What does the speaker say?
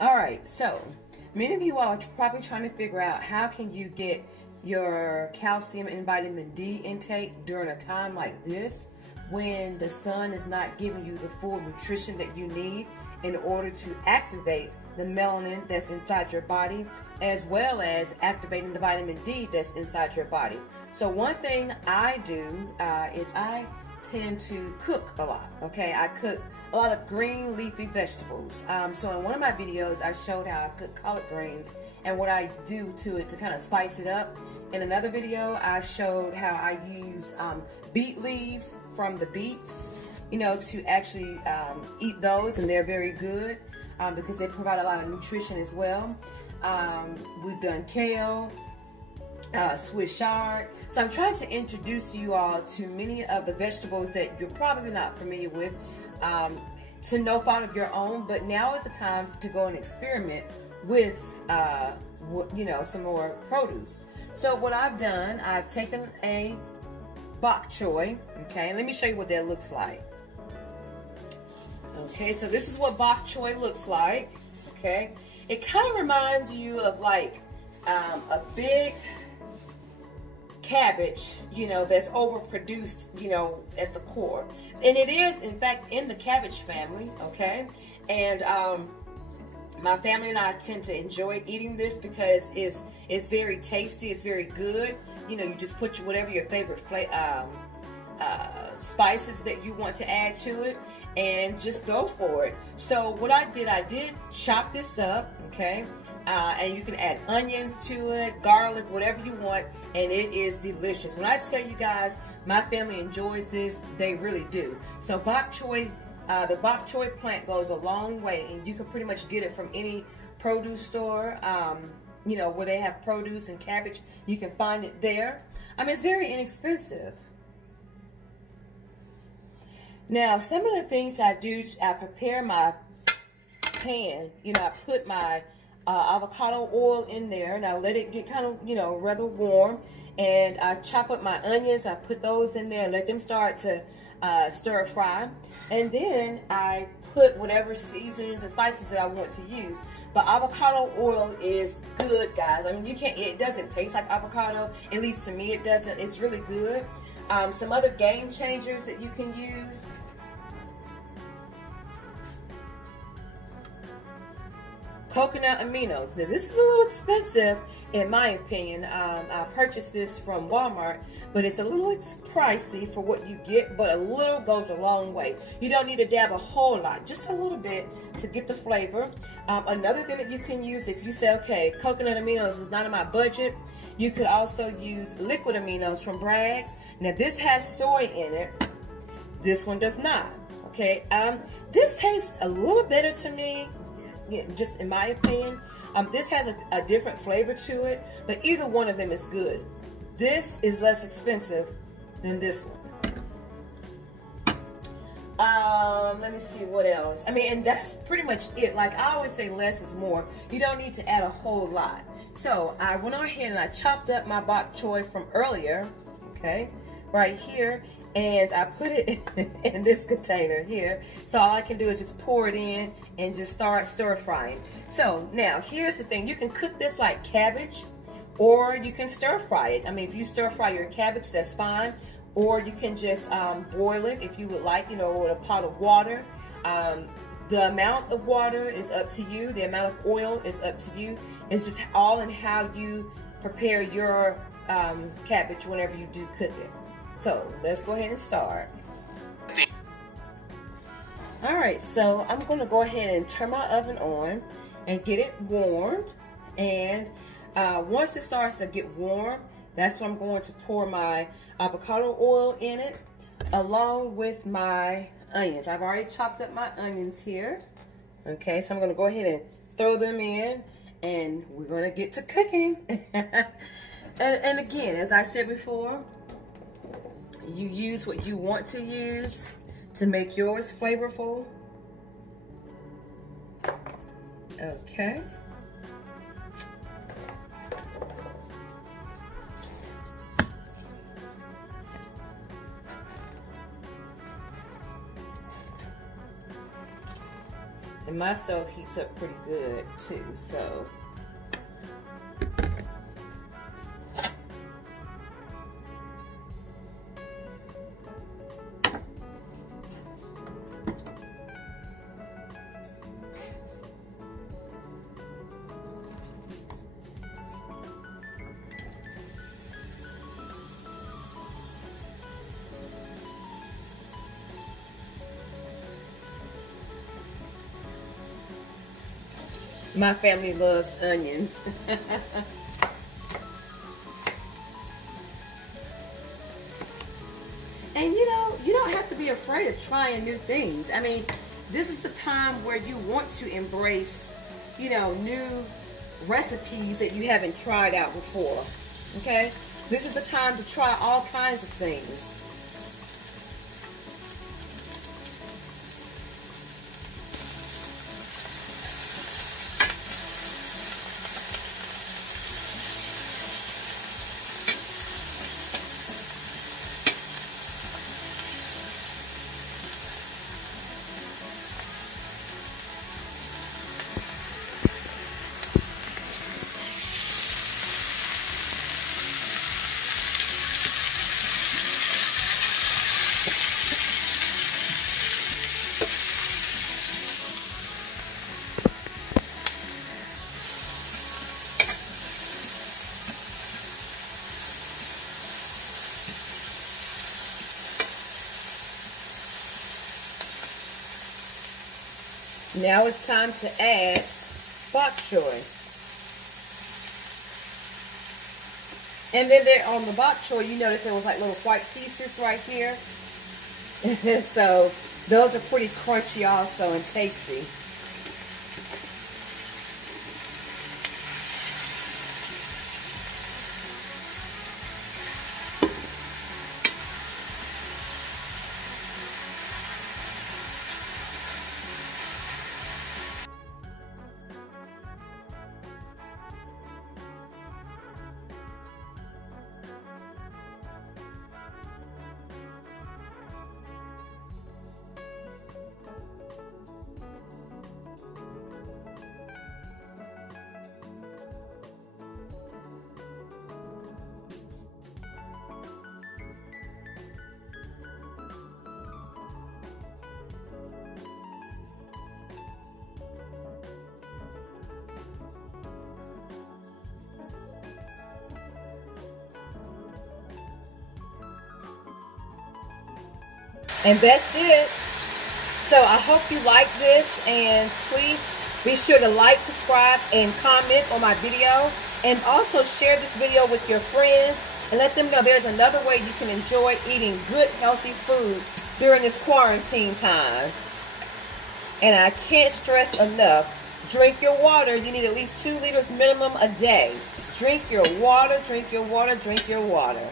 All right, so many of you are probably trying to figure out how can you get your calcium and vitamin D intake during a time like this when the sun is not giving you the full nutrition that you need in order to activate the melanin that's inside your body, as well as activating the vitamin D that's inside your body. So one thing I do is I tend to cook a lot. Okay, I cook a lot of green leafy vegetables. So in one of my videos I showed how I cook collard greens and what I do to it to kind of spice it up. In another video I showed how I use beet leaves from the beets, you know, to actually eat those, and they're very good because they provide a lot of nutrition as well. We've done kale, Swiss chard. So I'm trying to introduce you all to many of the vegetables that you're probably not familiar with, to no fault of your own, but now is the time to go and experiment with you know, some more produce. So what I've done, I've taken a bok choy. Okay, let me show you what that looks like. Okay, so this is what bok choy looks like. Okay, it kind of reminds you of like a big cabbage, you know, that's overproduced, you know, at the core. And it is, in fact, in the cabbage family, okay? And my family and I tend to enjoy eating this because it's very tasty, it's very good. You know, you just put whatever your favorite spices that you want to add to it and just go for it. So what I did chop this up, okay? And you can add onions to it, garlic, whatever you want, and it is delicious. When I tell you guys, my family enjoys this, they really do. So bok choy, the bok choy plant goes a long way, and you can pretty much get it from any produce store, you know, where they have produce and cabbage. You can find it there. I mean, it's very inexpensive. Now, some of the things I do, I prepare my pan. You know, I put my avocado oil in there, and I let it get kind of, you know, rather warm, and I chop up my onions. I put those in there and let them start to stir fry, and then I put whatever seasonings and spices that I want to use. But avocado oil is good, guys. I mean, you can't, it doesn't taste like avocado, at least to me it doesn't. It's really good. Some other game changers that you can use: coconut aminos. Now this is a little expensive in my opinion. I purchased this from Walmart, but it's a little pricey for what you get, but a little goes a long way. You don't need to dab a whole lot, just a little bit to get the flavor. Another thing that you can use, if you say, okay, coconut aminos is not in my budget, you could also use liquid aminos from Bragg's. Now this has soy in it, this one does not. Okay, this tastes a little better to me, just in my opinion. This has a different flavor to it, but either one of them is good. This is less expensive than this one. Let me see what else. I mean, and that's pretty much it. Like I always say, less is more. You don't need to add a whole lot. So I went on ahead and I chopped up my bok choy from earlier, okay, right here, and I put it in this container here. So all I can do is just pour it in and just start stir frying. So now here's the thing: you can cook this like cabbage, or you can stir fry it. I mean, if you stir fry your cabbage, that's fine. Or you can just boil it if you would like, you know, with a pot of water. The amount of water is up to you. The amount of oil is up to you. It's just all in how you prepare your cabbage whenever you do cook it. So let's go ahead and start. All right, so I'm going to go ahead and turn my oven on and get it warmed. And once it starts to get warm, that's when I'm going to pour my avocado oil in it, along with my onions. I've already chopped up my onions here. Okay, so I'm going to go ahead and throw them in, and we're going to get to cooking. and again, as I said before, you use what you want to use to make yours flavorful. Okay. And my stove heats up pretty good too, so. My family loves onions. And you know, you don't have to be afraid of trying new things. I mean, this is the time where you want to embrace, you know, new recipes that you haven't tried out before. Okay? This is the time to try all kinds of things. Now it's time to add bok choy. And then there on the bok choy, you notice there was like little white pieces right here. So those are pretty crunchy also and tasty. And that's it. So I hope you like this, and please be sure to like, subscribe, and comment on my video. And also share this video with your friends and let them know there's another way you can enjoy eating good, healthy food during this quarantine time. And I can't stress enough, drink your water. You need at least 2 liters minimum a day. Drink your water, drink your water, drink your water.